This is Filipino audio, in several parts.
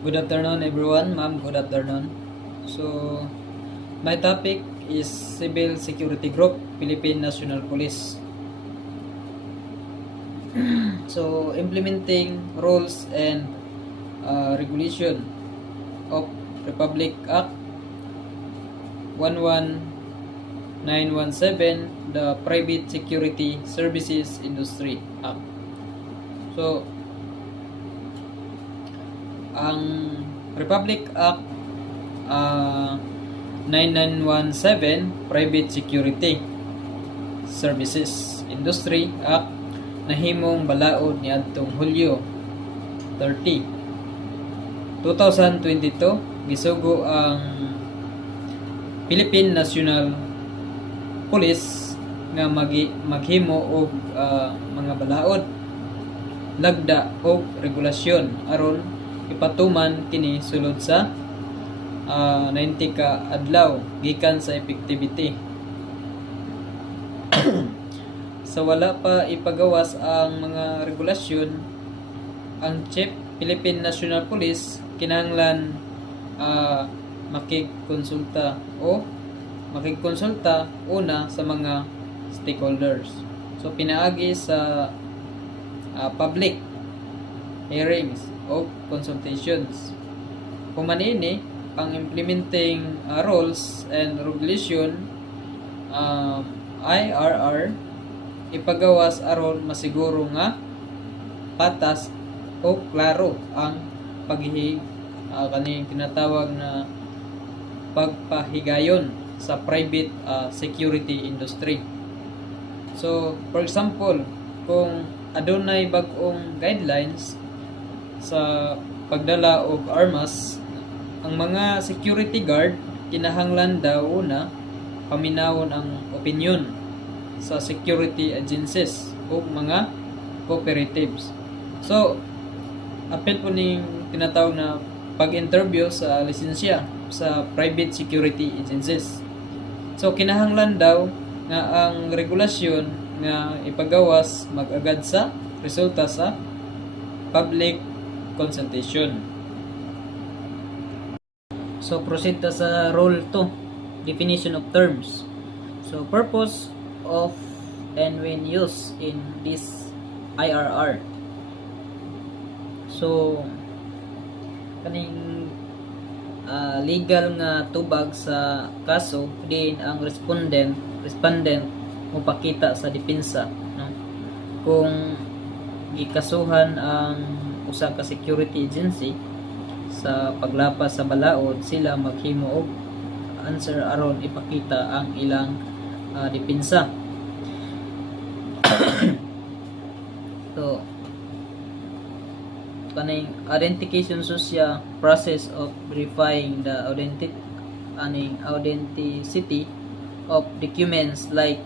Good afternoon everyone, ma'am. Good afternoon. So, my topic is Civil Security Group, Philippine National Police. So, implementing rules and regulation of Republic Act 11917, the Private Security Services Industry Act. So, ang Republic Act 9917 Private Security Services Industry Act nahimong balaod niadtong Hulyo 30, 2022 gisugo ang Philippine National Police nga maghimo og mga balaod, lagda og regulasyon aron ipatuman kini sulod sa 90 ka adlaw gikan sa effectivity. Sa wala pa ipagawas ang mga regulasyon, ang Chief Philippine National Police kinahanglan makigkonsulta una sa mga stakeholders. So pinaagi sa public hearings o consultations. Kung manini, ang implementing rules and regulation IRR ipagawas aron masiguro nga patas o klaro ang paghihig kaning tinatawag na pagpahigayon sa private security industry. So, for example, kung adunay bag-ong guidelines sa pagdala og armas, ang mga security guard kinahanglan daw na paminawon ang opinion sa security agencies o mga cooperatives. So, apel po ning tinatawag na pag-interview sa lisensya sa private security agencies. So, kinahanglan daw nga ang regulasyon nga ipagawas mag-agad sa resulta sa public consultation. So, proceed ta sa rule 2, definition of terms. So, purpose of and when used in this IRR. So, kaning legal nga tubag sa kaso din ang respondent mupakita sa depensa, no? Kung gikasuhan ang usa ka security agency sa paglapas sa balaod, sila maghimo og answer aron ipakita ang ilang depensa. So, kaning identification social process of verifying the authenticity of documents like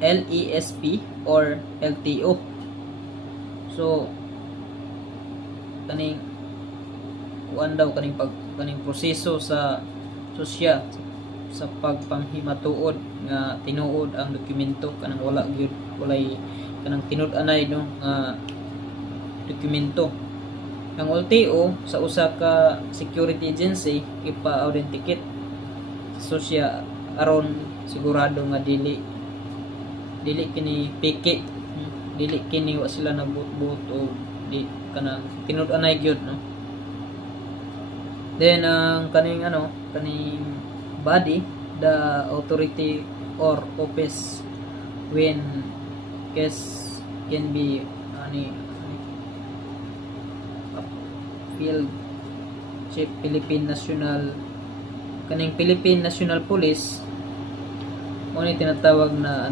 LESP or LTO. So, kaning kaning proseso sa susya sa pagpanghimatuod nga tinuod ang dokumento kanang walay kanang tinud-anay no nga dokumento. Ang LTO sa usa ka security agency ipa-authenticate susya aron sigurado nga dili kini peke, dili kini wa sila nabut-but o di kanang tinud-anay gyud, no. Then ang kaning body, the authority or office when case can be field Chief Philippine National Police mo ni tinatawag na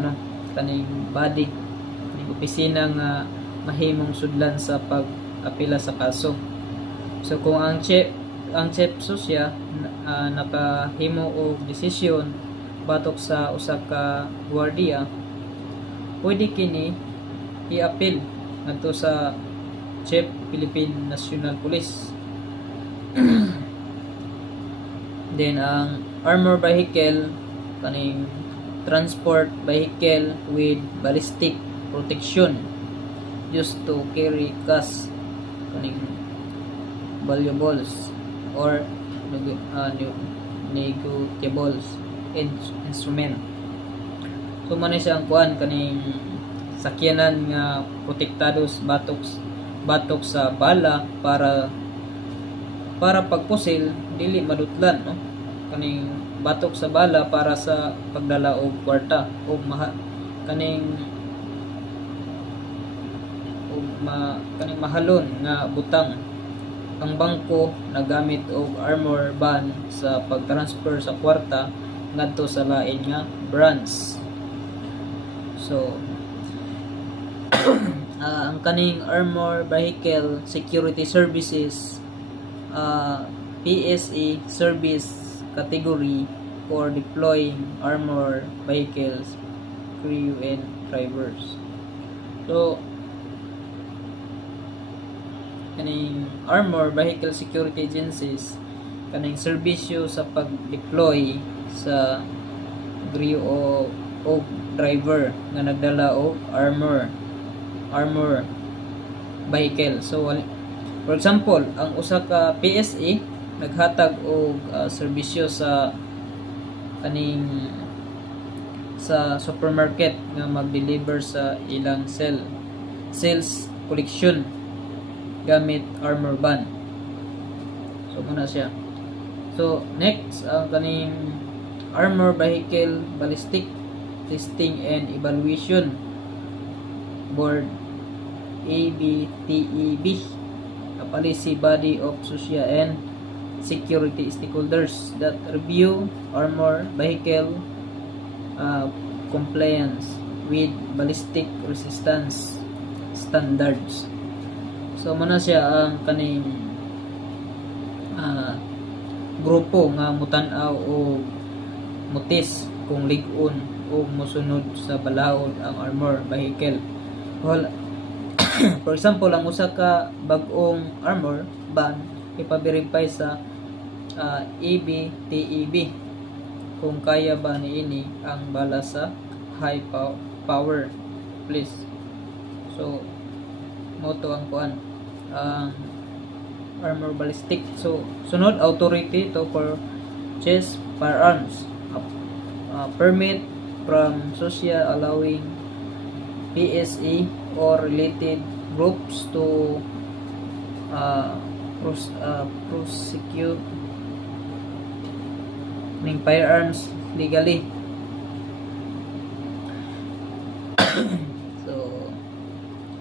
kaning body, kaning opisina nga mahimong sudlan sa pag-apila sa kaso. So kung ang chief susya nakahimo og desisyon batok sa usa ka gwardiya, pwede kini i-appeal ngadto sa Chief Philippine National Police. Then ang armor vehicle, kaning transport vehicle with ballistic protection used to carry gas, kaning valuables or negotiables instrument. So man siyang kuan kaning sakyanan nga protektados batok sa bala para pagpusil dili madutlan, no? Kaning batok sa bala para sa pagdala og kwarta o kaning mahalon nga butang. Ang bangko nagamit og armor ban sa pagtransfer sa kwarta ngadto sa lain nga branch. So ang kaning Armor Vehicle Security Services PSE service category for deploying armor vehicles, crew and drivers. So kaning Armor Vehicle Security Agencies kaning serbisyo sa pag-deploy sa crew o driver nga nagdala og armor vehicle. So for example, ang usa ka PSE naghatag og serbisyo sa kaning sa supermarket nga mag-deliver sa ilang sales collection gamit armor van. So muna siya. So next, ang kaning Armor Vehicle Ballistic Testing and Evaluation Board ABTEB, a policy body of social and security stakeholders that review armor vehicle compliance with ballistic resistance standards. So muna siya ang kaning grupo nga mutan-aw o mutis kung lig-on o musunod sa balaod ang armor vehicle. Well, for example, ang usa ka bag-ong armor van ipa-verify sa ABTEB kung kaya ba niini ang bala sa high power, please. So moto ang kuan ang armor ballistic. So sunod, authority to purchase firearms, permit from social allowing PSE or related groups to prosecute firearms legally. So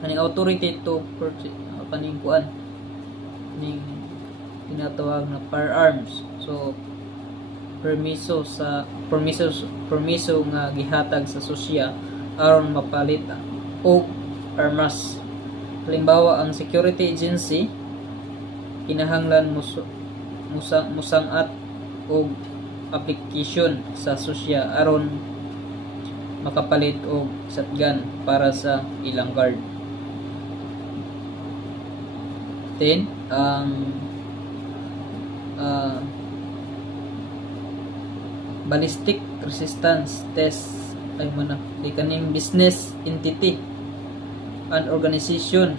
kaning authority to purchase kaning kuan ning tinatawag na firearms. So permiso nga gihatag sa susya aron mapalit og armas. Halimbawa, ang security agency kinahanglan musangat og application sa susya aron makapalit og shotgun para sa ilang guard. Then ang ballistic resistance test ay mana di kaning business entity an organization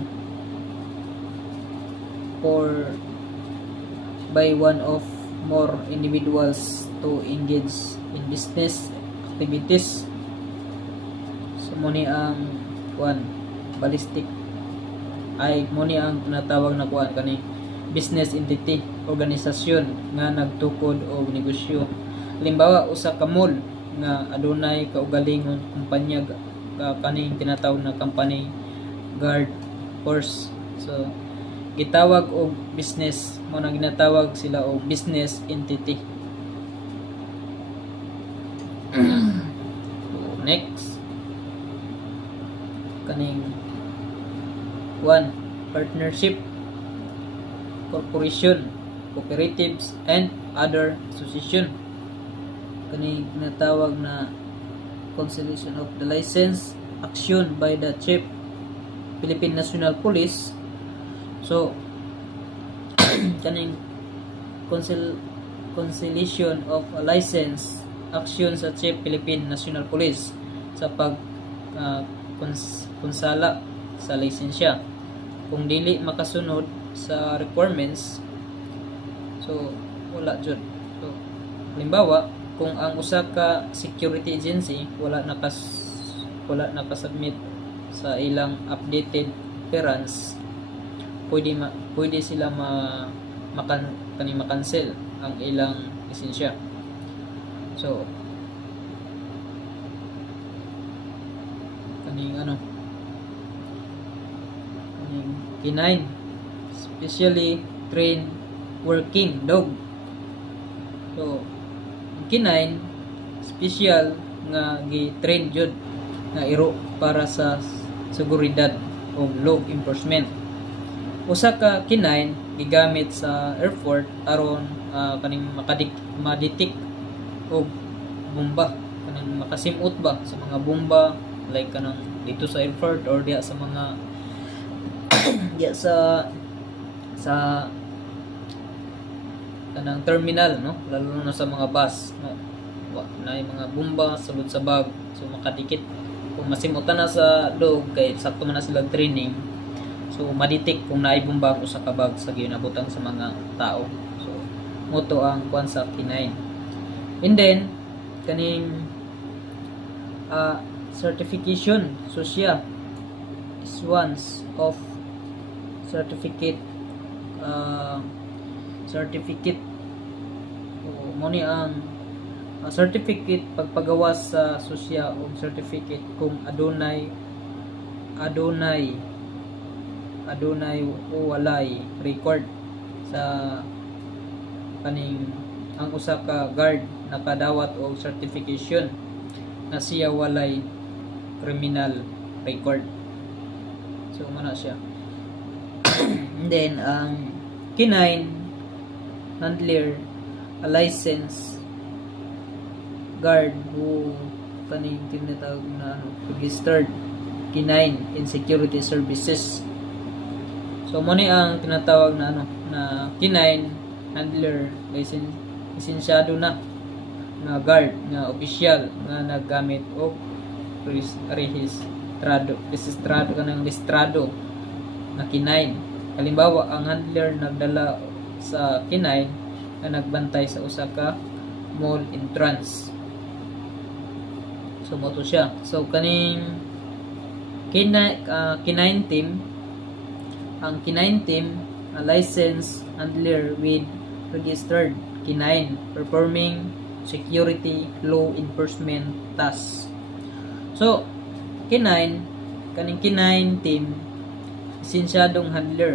or by one of more individuals to engage in business activities. So muni ang kuan ballistic ay muni ang tinatawag na kuan kani business entity, organisasyon nga nagtukod og negosyo. Halimbawa, usa ka mall nga adunay kaugalingon kumpanya kaning tinatawag na company guard force. So gitawag og business, mo na ginatawag sila og business entity. So, next kaning partnership, corporation, cooperatives and other association. Kani ginatawag na cancellation of the license action by the Chief Philippine National Police. So kaning cancellation of a license action sa Chief Philippine National Police sa pag konsala sa lisensya kung dili makasunod sa requirements So wala jud. So halimbawa kung ang usa ka security agency wala nakasubmit sa ilang updated clearance, pwede sila makancel ang ilang lisensya. So kaning K9 specially trained working dog. So K9 special nga gi-train jud nga iro para sa seguridad o law enforcement. Usa ka K9 gigamit sa airport aron kaning madetect og bomba, kanang makasimot ba sa mga bomba like kanang dito sa airport or diya sa mga diya sa kanang terminal, no, lalo na sa mga bus, no, na yung mga bomba sulod sa bag, so makadikit kung masimutan na sa dog kay sakto man na sila training, so madetect kung naay bomba ko sa kabag sa ginabutang sa mga tao. So moto ang kuan sa K9. And then kaning certification, so siya is ones of certificate mo ni ang certificate pagpagawas sa susya o certificate kung adunay o walay record sa kaning ang usa ka guard nakadawat og certification na siya walay criminal record. So mana siya. And then ang K9 handler, a licensed guard who kaning tinatawag na registered K9 in security services. So mo ni ang tinatawag na na K9 handler, lisensyado na guard nga opisyal nga naggamit og rehistrado kanang listrado na K9. Halimbawa ang handler nagdala sa K9 na nagbantay sa usa ka mall entrance. So moto siya. So kaning K9 team, ang K9 team a licensed handler with registered K9 performing security law enforcement tasks. So K9 kaning K9 team lisensyadong handler